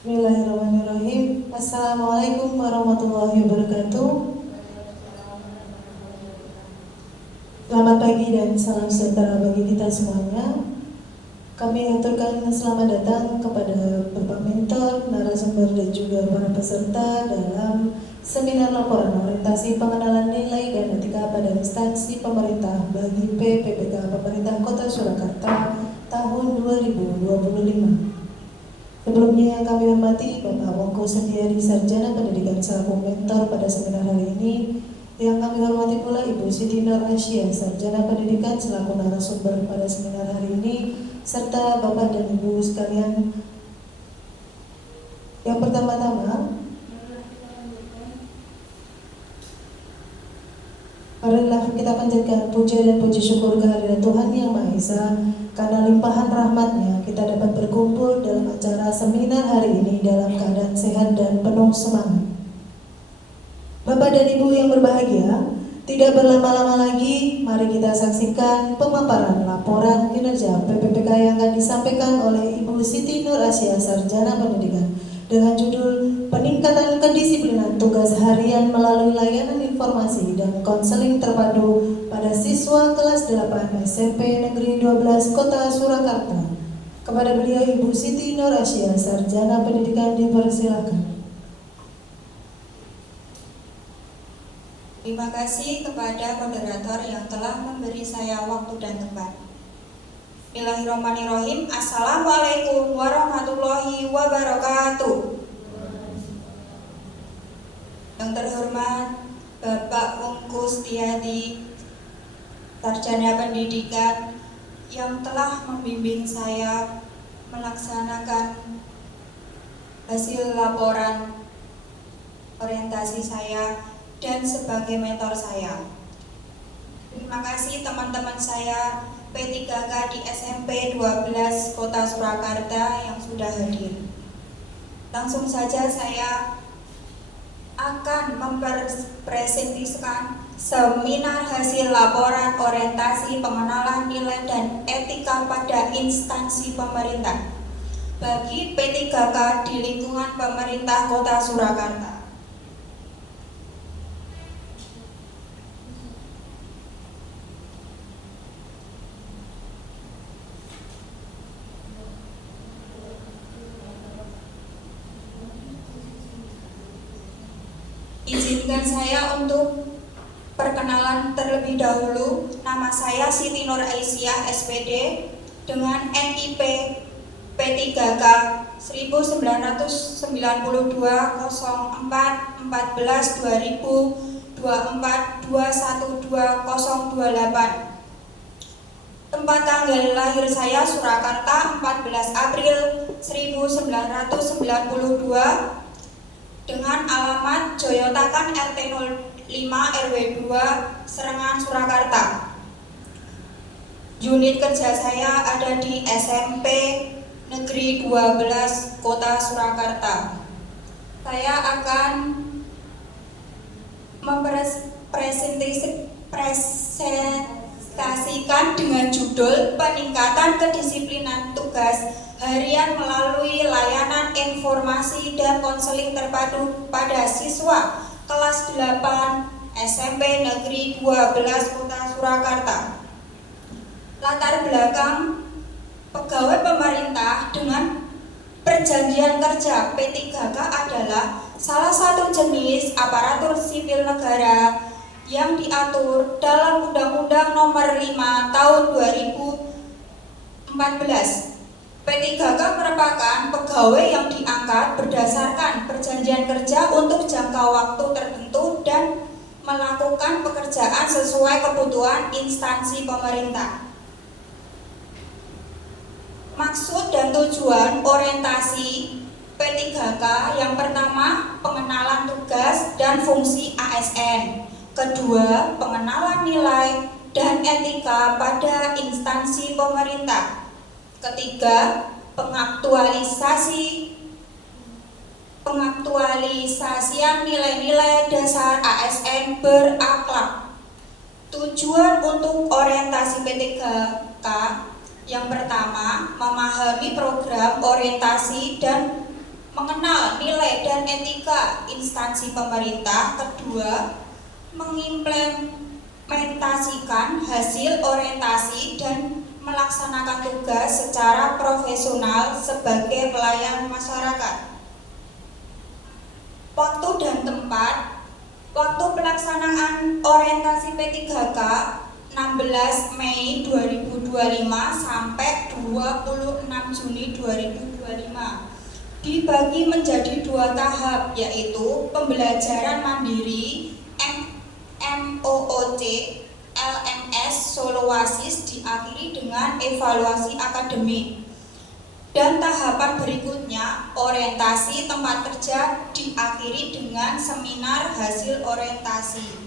Bismillahirrahmanirrahim. Assalamualaikum warahmatullahi wabarakatuh. Selamat pagi dan salam sejahtera bagi kita semuanya. Kami aturkan selamat datang kepada Bapak Mentor, narasumber dan juga para peserta dalam seminar laporan orientasi pengenalan nilai dan etika pada instansi pemerintah bagi PPPK Pemerintah Kota Surakarta tahun 2025. Sebelumnya yang kami hormati Bapak Wongko Setiadi, Sarjana Pendidikan selaku mentor pada seminar hari ini. Yang kami hormati pula Ibu Siti Nur Asia, Sarjana Pendidikan selaku narasumber pada seminar hari ini, serta Bapak dan Ibu sekalian. Yang pertama-tama, marilah kita panjatkan puja dan puji syukur kehadirat Tuhan Yang Maha Esa, karena limpahan rahmat-Nya kita dapat berkumpul dalam acara seminar hari ini dalam keadaan sehat dan penuh semangat. Bapak dan Ibu yang berbahagia, tidak berlama-lama lagi, mari kita saksikan pemaparan laporan kinerja PPPK yang akan disampaikan oleh Ibu Siti Nur Asia, Sarjana Pendidikan, dengan judul Peningkatan Kedisiplinan Tugas Harian melalui Layanan Informasi dan Konseling Terpadu pada Siswa Kelas 8 SMP Negeri 12 Kota Surakarta. Kepada beliau Ibu Siti Nur Asia, Sarjana Pendidikan, dipersilakan. Terima kasih kepada moderator yang telah memberi saya waktu dan tempat. Bismillahirrahmanirrahim. Assalamualaikum warahmatullahi wabarakatuh. Yang terhormat Bapak Wongko Setiadi, Sarjana Pendidikan, yang telah membimbing saya melaksanakan hasil laporan orientasi saya dan sebagai mentor saya. Terima kasih teman-teman saya P3K di SMP 12 Kota Surakarta yang sudah hadir. Langsung saja saya akan mempresentasikan seminar hasil laporan orientasi pengenalan nilai dan etika pada instansi pemerintah bagi P3K di lingkungan pemerintah Kota Surakarta. Izinkan saya untuk perkenalan terlebih dahulu. Nama saya Siti Nur Aisyah SPD dengan NIP P3K 1992 04 14 2024 212 028. Tempat tanggal lahir saya Surakarta 14 April 1992 dengan alamat Joyotakan RT 05 RW 2 Serengan Surakarta. Unit kerja saya ada di SMP Negeri 12 Kota Surakarta. Saya akan mempresentasikan dengan judul Peningkatan Kedisiplinan Tugas Harian melalui Layanan Informasi dan Konseling Terpadu pada Siswa Kelas 8 SMP Negeri 12 Kota Surakarta. Latar belakang pegawai pemerintah dengan perjanjian kerja P3K adalah salah satu jenis aparatur sipil negara yang diatur dalam Undang-Undang Nomor 5 Tahun 2014. P3K merupakan pegawai yang diangkat berdasarkan perjanjian kerja untuk jangka waktu tertentu dan melakukan pekerjaan sesuai kebutuhan instansi pemerintah. Maksud dan tujuan orientasi P3K yang pertama, pengenalan tugas dan fungsi ASN. Kedua, pengenalan nilai dan etika pada instansi pemerintah. Ketiga, pengaktualisasian nilai-nilai dasar ASN berakhlak. Tujuan untuk orientasi P3K yang pertama, memahami program orientasi dan mengenal nilai dan etika instansi pemerintah. Kedua, mengimplementasikan hasil orientasi dan melaksanakan tugas secara profesional sebagai pelayan masyarakat. Waktu dan tempat. Waktu pelaksanaan orientasi P3K 16 Mei 2025 sampai 26 Juni 2025. Dibagi menjadi 2 tahap, yaitu pembelajaran mandiri MOOC LMS Soloasis diakhiri dengan evaluasi akademik. Dan tahapan berikutnya, orientasi tempat kerja diakhiri dengan seminar hasil orientasi.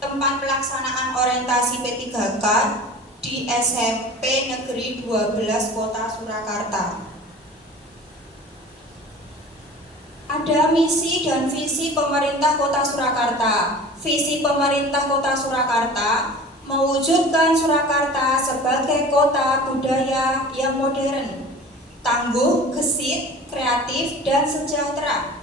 Tempat pelaksanaan orientasi P3K di SMP Negeri 12 Kota Surakarta. Ada misi dan visi pemerintah Kota Surakarta. Visi pemerintah Kota Surakarta mewujudkan Surakarta sebagai kota budaya yang modern, tangguh, gesit, kreatif, dan sejahtera.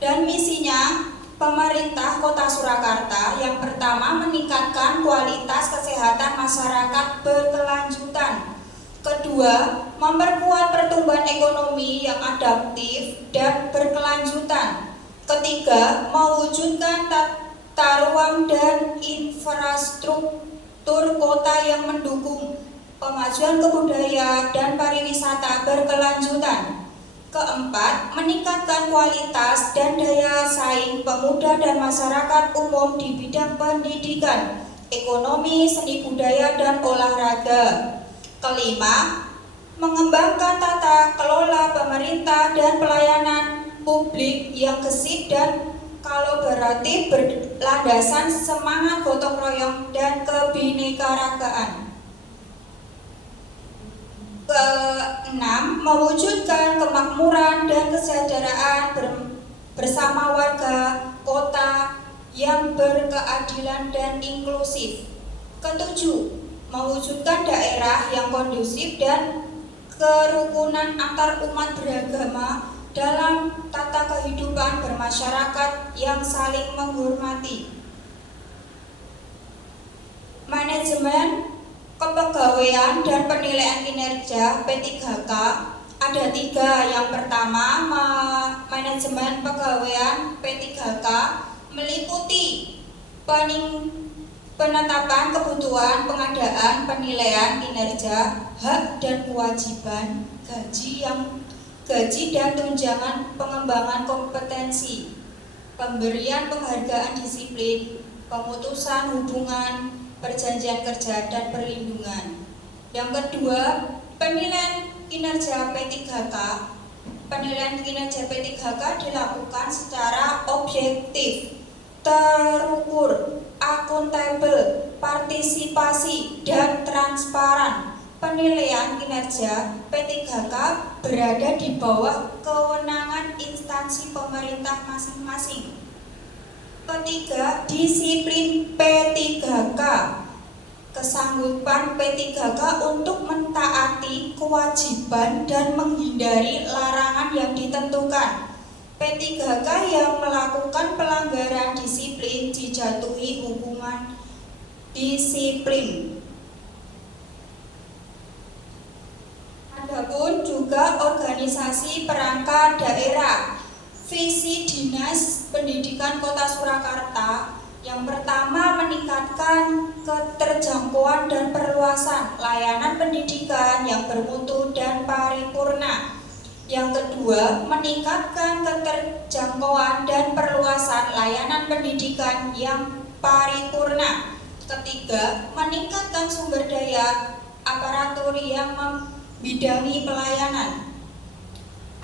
Dan misinya pemerintah Kota Surakarta yang pertama meningkatkan kualitas kesehatan masyarakat berkelanjutan. Kedua, memperkuat pertumbuhan ekonomi yang adaptif dan berkelanjutan. Ketiga, mewujudkan tata ruang dan infrastruktur kota yang mendukung pemajuan kebudayaan dan pariwisata berkelanjutan. Keempat, meningkatkan kualitas dan daya saing pemuda dan masyarakat umum di bidang pendidikan, ekonomi, seni budaya, dan olahraga. Kelima, mengembangkan tata kelola pemerintah dan pelayanan publik yang gesit dan kolaboratif berlandasan semangat gotong royong dan kebinekaragaan. Keenam, mewujudkan kemakmuran dan kesejahteraan bersama warga kota yang berkeadilan dan inklusif. Ketujuh, mewujudkan daerah yang kondusif dan kerukunan antar umat beragama dalam tata kehidupan bermasyarakat yang saling menghormati. Manajemen kepegawaian dan penilaian kinerja P3K ada 3. Yang pertama, manajemen pegawaian P3K meliputi penetapan kebutuhan, pengadaan, penilaian kinerja, hak dan kewajiban, gaji dan tunjangan, pengembangan kompetensi, pemberian penghargaan disiplin, pemutusan hubungan, perjanjian kerja, dan perlindungan. Yang kedua, penilaian kinerja P3K. Penilaian kinerja P3K dilakukan secara objektif, terukur, akuntabel, partisipasi, dan transparan. Penilaian kinerja P3K berada di bawah kewenangan instansi pemerintah masing-masing. Ketiga, disiplin P3K. Kesanggupan P3K untuk mentaati kewajiban dan menghindari larangan yang ditentukan. P3K yang melakukan pelanggaran disiplin dijatuhi hukuman disiplin. Adapun juga organisasi perangkat daerah. Visi Dinas Pendidikan Kota Surakarta yang pertama, meningkatkan keterjangkauan dan perluasan layanan pendidikan yang bermutu dan paripurna. Yang kedua, meningkatkan keterjangkauan dan perluasan layanan pendidikan yang paripurna. Ketiga, meningkatkan sumber daya aparatur yang membidangi pelayanan.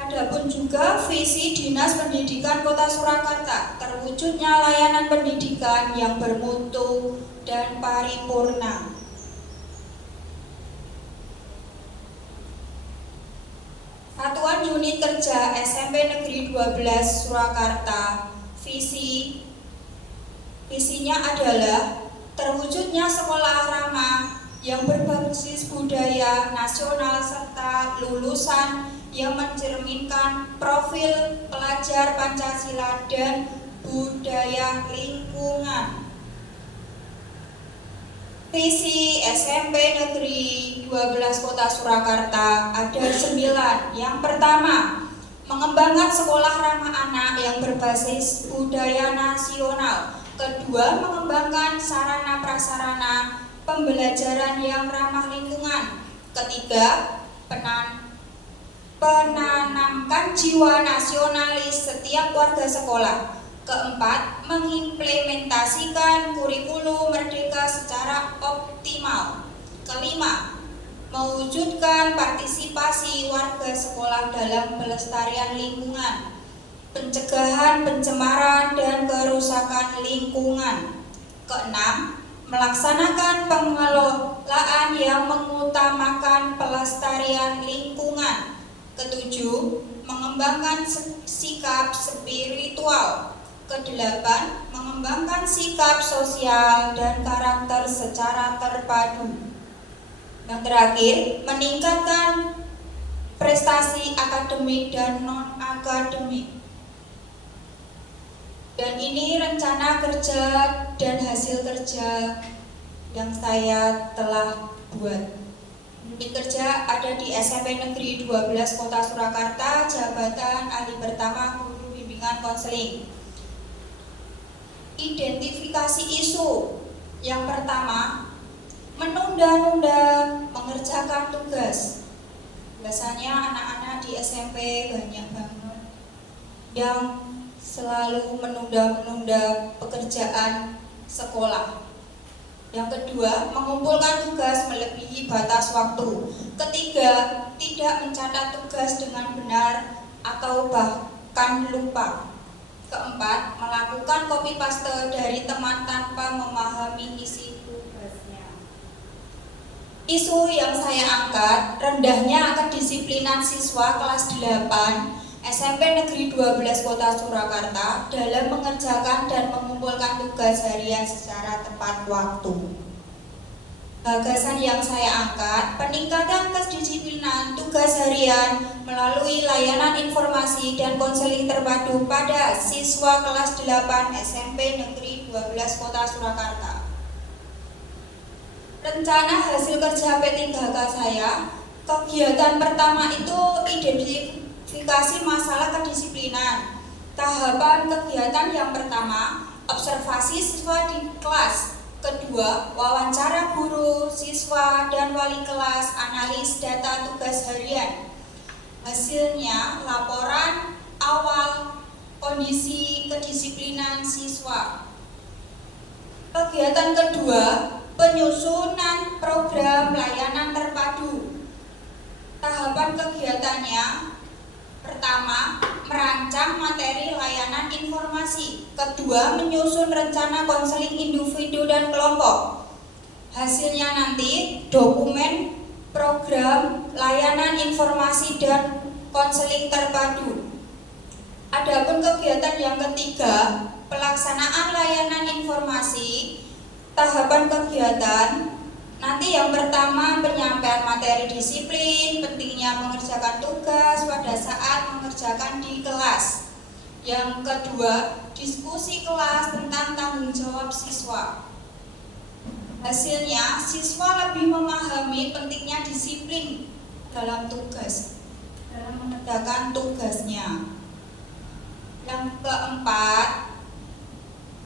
Adapun juga visi Dinas Pendidikan Kota Surakarta, terwujudnya layanan pendidikan yang bermutu dan paripurna. Satuan Unit Kerja SMP Negeri 12 Surakarta, visinya adalah terwujudnya sekolah ramah yang berbasis budaya nasional serta lulusan yang mencerminkan mencerminkan profil pelajar Pancasila dan budaya lingkungan. Visi SMP Negeri 12 Kota Surakarta ada 9. Yang pertama, mengembangkan sekolah ramah anak yang berbasis budaya nasional. Kedua, mengembangkan sarana prasarana pembelajaran yang ramah lingkungan. Ketiga, penanamkan jiwa nasionalis setiap warga sekolah. Keempat, mengimplementasikan kurikulum merdeka secara optimal. Kelima, mewujudkan partisipasi warga sekolah dalam pelestarian lingkungan, pencegahan pencemaran dan kerusakan lingkungan. Keenam, melaksanakan pengelolaan yang mengutamakan pelestarian lingkungan. Ketujuh, mengembangkan sikap spiritual. Kedelapan, mengembangkan sikap sosial dan karakter secara terpadu. Yang terakhir, meningkatkan prestasi akademik dan non-akademik. Dan ini rencana kerja dan hasil kerja yang saya telah buat. Unit kerja ada di SMP Negeri 12 Kota Surakarta, jabatan ahli pertama guru bimbingan konseling. Identifikasi isu. Yang pertama, menunda-nunda mengerjakan tugas. Biasanya anak-anak di SMP banyak banget yang selalu menunda-menunda pekerjaan sekolah. Yang kedua, mengumpulkan tugas melebihi batas waktu. Ketiga, tidak mencatat tugas dengan benar atau bahkan lupa. Keempat, melakukan copy paste dari teman tanpa memahami isi tugasnya. Isu yang saya angkat, rendahnya kedisiplinan siswa kelas 8 SMP Negeri 12 Kota Surakarta dalam mengerjakan dan mengumpulkan tugas harian secara tepat waktu. Gagasan yang saya angkat, peningkatan kedisiplinan tugas harian melalui layanan informasi dan konseling terpadu pada siswa kelas 8 SMP Negeri 12 Kota Surakarta. Rencana hasil kerja P3K saya, kegiatan pertama itu identifikasi masalah kedisiplinan. Tahapan kegiatan yang pertama, observasi siswa di kelas. Kedua, wawancara guru, siswa, dan wali kelas, analis data tugas harian. Hasilnya, laporan awal kondisi kedisiplinan siswa. Kegiatan kedua, penyusunan program layanan terpadu. Tahapan kegiatannya, pertama, merancang materi layanan informasi. Kedua, menyusun rencana konseling individu dan kelompok. Hasilnya nanti dokumen program layanan informasi dan konseling terpadu. Adapun kegiatan yang ketiga, pelaksanaan layanan informasi. Tahapan kegiatan nanti yang pertama, penyampaian materi disiplin, pentingnya mengerjakan tugas pada saat mengerjakan di kelas. Yang kedua, diskusi kelas tentang tanggung jawab siswa. Hasilnya, siswa lebih memahami pentingnya disiplin dalam tugas, dalam mengerjakan tugasnya. Yang keempat,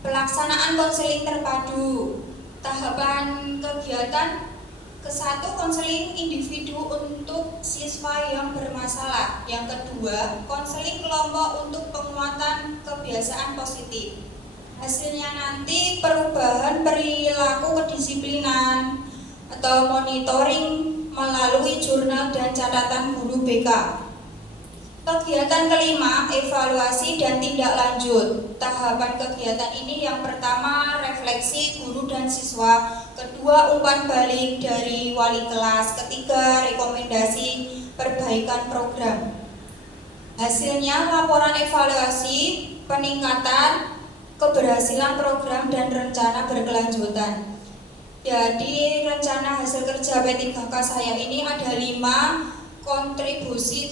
pelaksanaan konseling terpadu. Tahapan kegiatan ke-1, konseling individu untuk siswa yang bermasalah. Yang kedua, konseling kelompok untuk penguatan kebiasaan positif. Hasilnya nanti perubahan perilaku kedisiplinan atau monitoring melalui jurnal dan catatan guru BK. Kegiatan kelima, evaluasi dan tindak lanjut. Tahapan kegiatan ini yang pertama, refleksi guru dan siswa. Kedua, umpan balik dari wali kelas. Ketiga, rekomendasi perbaikan program. Hasilnya, laporan evaluasi, peningkatan keberhasilan program dan rencana berkelanjutan. Jadi rencana hasil kerja P3K saya ini ada 5 kontribusi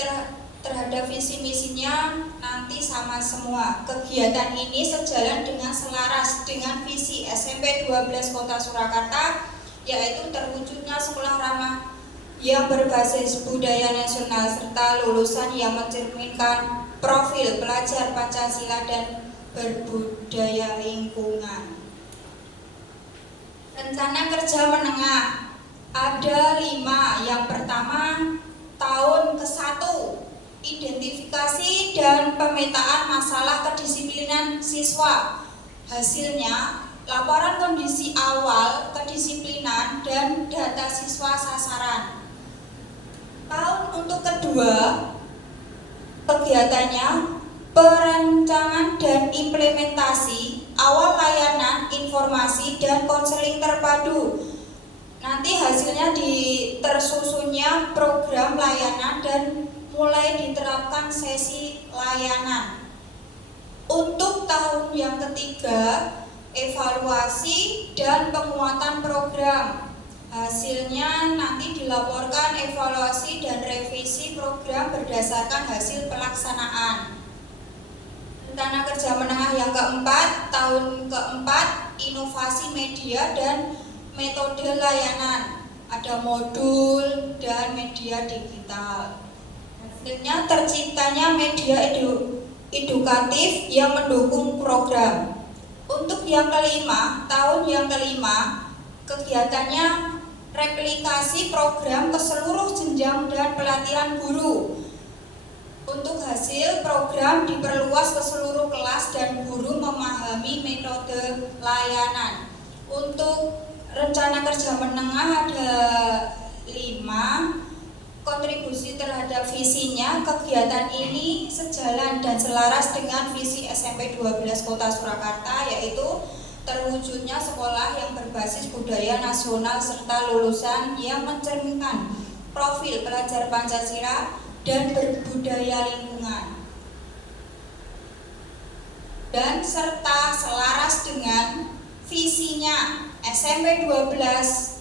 terhadap visi misinya nanti sama semua. Kegiatan ini sejalan dengan selaras dengan visi SMP 12 Kota Surakarta, yaitu terwujudnya sekolah ramah yang berbasis budaya nasional serta lulusan yang mencerminkan profil pelajar Pancasila dan berbudaya lingkungan. Rencana kerja menengah ada 5. Yang pertama, tahun ke-1, identifikasi dan pemetaan masalah kedisiplinan siswa. Hasilnya, laporan kondisi awal kedisiplinan dan data siswa sasaran. Tahun untuk kedua, kegiatannya perencanaan dan implementasi awal layanan informasi dan konseling terpadu. Nanti hasilnya tersusunnya program layanan dan mulai diterapkan sesi layanan. Untuk tahun yang ketiga, evaluasi dan penguatan program. Hasilnya nanti dilaporkan evaluasi dan revisi program berdasarkan hasil pelaksanaan. Rencana kerja menengah yang keempat, tahun keempat, inovasi media dan metode layanan. Ada modul dan media digital. Hasilnya terciptanya media edukatif yang mendukung program. Untuk yang kelima, tahun yang kelima, kegiatannya replikasi program ke seluruh jenjang dan pelatihan guru. Untuk hasil program diperluas ke seluruh kelas dan guru memahami metode layanan. Untuk rencana kerja menengah ada 5. Kontribusi terhadap visinya, kegiatan ini sejalan dan selaras dengan visi SMP 12 Kota Surakarta, yaitu terwujudnya sekolah yang berbasis budaya nasional serta lulusan yang mencerminkan profil pelajar Pancasila dan berbudaya lingkungan, dan serta selaras dengan visinya SMP 12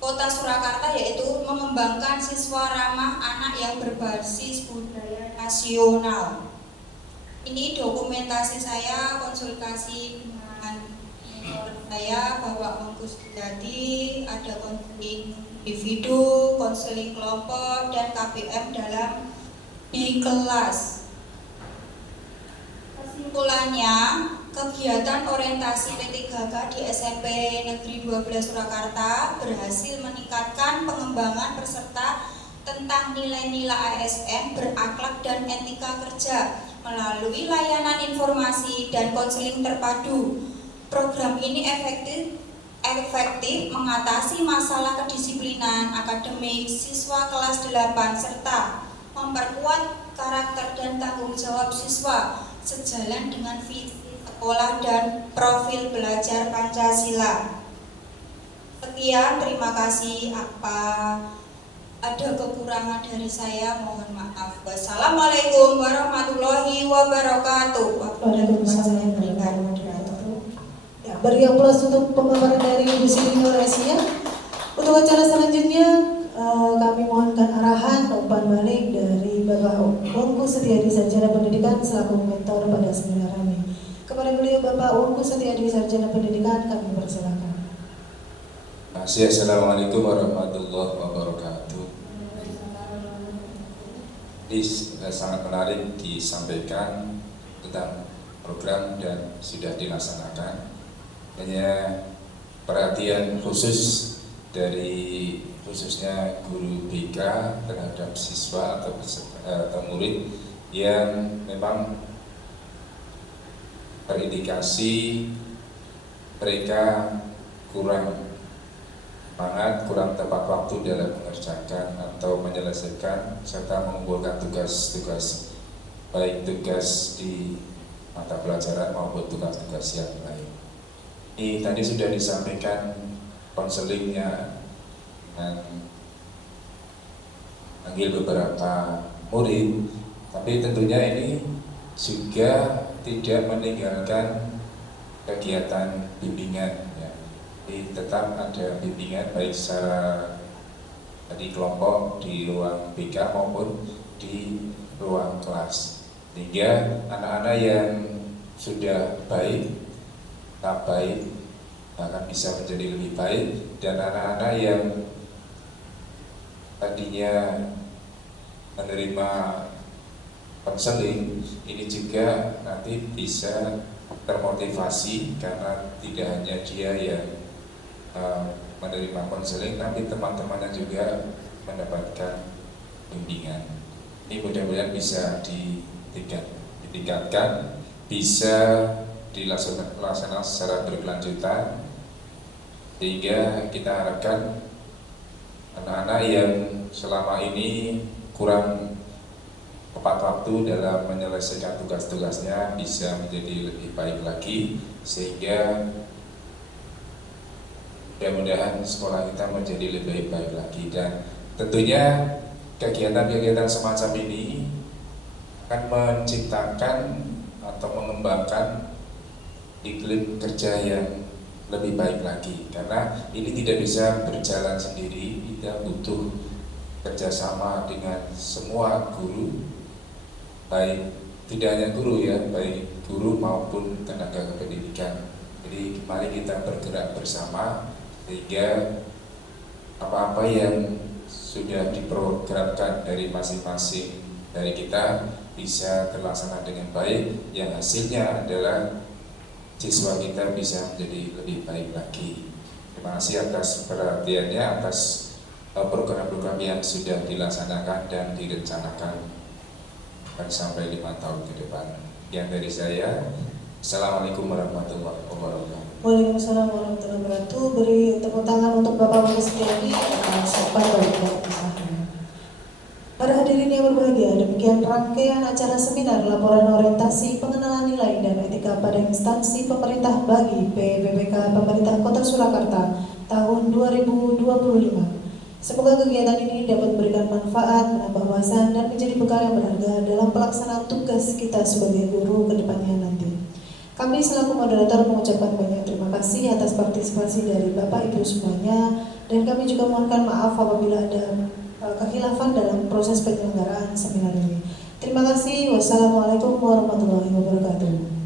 Kota Surakarta, yaitu mengembangkan siswa ramah anak yang berbasis budaya nasional. Ini dokumentasi saya, konsultasi dengan saya, Bapak Mengkus Setiadi, ada konseling individu, konseling kelompok, dan KBM di kelas. Kesimpulannya, kegiatan orientasi P3K di SMP Negeri 12 Surakarta berhasil meningkatkan pengembangan peserta tentang nilai-nilai ASN, berakhlak, dan etika kerja melalui layanan informasi dan konseling terpadu. Program ini efektif mengatasi masalah kedisiplinan akademik siswa kelas 8 serta memperkuat karakter dan tanggung jawab siswa sejalan dengan visi sekolah dan profil belajar Pancasila. Sekian, terima kasih. Apa ada kekurangan dari saya, mohon maaf. Wassalamualaikum warahmatullahi wabarakatuh. Waalaikumsalam warahmatullahi wabarakatuh. Ya, beri aplaus untuk pemaparan dari Ibu Siti Nur Asia. Untuk acara selanjutnya kami mohonkan arahan umpan balik dari Bapak Ungku Setiadi Sarjana Pendidikan selaku mentor pada seminar ini. Kepada beliau Bapak Ungku Setiadi Sarjana Pendidikan kami persilakan. Assalamualaikum warahmatullahi wabarakatuh. Ini sangat menarik disampaikan tentang program dan sudah dilaksanakan. Hanya perhatian khusus dari khususnya guru BK terhadap siswa atau murid yang memang terindikasi mereka kurang semangat, kurang tepat waktu dalam mengerjakan atau menyelesaikan serta mengumpulkan tugas-tugas, baik tugas di mata pelajaran maupun tugas-tugas yang lain. Ini tadi sudah disampaikan konselingnya dan panggil beberapa murid, tapi tentunya ini juga tidak meninggalkan kegiatan bimbingan ya. Jadi tetap ada bimbingan baik secara di kelompok, di ruang BK maupun di ruang kelas, sehingga anak-anak yang sudah baik, tak baik, akan bisa menjadi lebih baik, dan anak-anak yang tadinya menerima konseling ini juga nanti bisa termotivasi, karena tidak hanya dia yang menerima konseling, tapi teman-temannya juga mendapatkan bimbingan. Ini mudah-mudahan bisa ditingkatkan, bisa dilaksanakan secara berkelanjutan, sehingga kita harapkan anak-anak yang selama ini kurang tepat waktu dalam menyelesaikan tugas-tugasnya bisa menjadi lebih baik lagi, sehingga mudah-mudahan sekolah kita menjadi lebih baik lagi. Dan tentunya kegiatan-kegiatan semacam ini akan menciptakan atau mengembangkan iklim kerja yang lebih baik lagi, karena ini tidak bisa berjalan sendiri, kita butuh kerjasama dengan semua guru, baik tidak hanya guru ya, baik guru maupun tenaga kependidikan. Jadi mari kita bergerak bersama, sehingga apa-apa yang sudah diprogramkan dari masing-masing dari kita bisa terlaksana dengan baik, yang hasilnya adalah siswa kita bisa menjadi lebih baik lagi. Terima kasih atas perhatiannya, atas program-program yang sudah dilaksanakan dan direncanakan sampai 5 tahun ke depan. Yang dari saya, Assalamualaikum warahmatullahi wabarakatuh. Waalaikumsalam warahmatullahi wabarakatuh. Beri tepuk tangan untuk Bapak Wali Setiadi atas bapak-bapak. Para hadirin yang berbahagia, demikian rangkaian acara seminar laporan orientasi pengenalan nilai dan etika pada instansi pemerintah bagi PBBK Pemerintah Kota Surakarta tahun 2025. Semoga kegiatan ini dapat memberikan manfaat, menambah wawasan, dan menjadi bekal yang berharga dalam pelaksanaan tugas kita sebagai guru ke depannya nanti. Kami selaku moderator mengucapkan banyak terima kasih atas partisipasi dari Bapak Ibu semuanya, dan kami juga mohonkan maaf apabila ada kekhilafan dalam proses penyelenggaraan seminar ini. Terima kasih. Wassalamualaikum warahmatullahi wabarakatuh.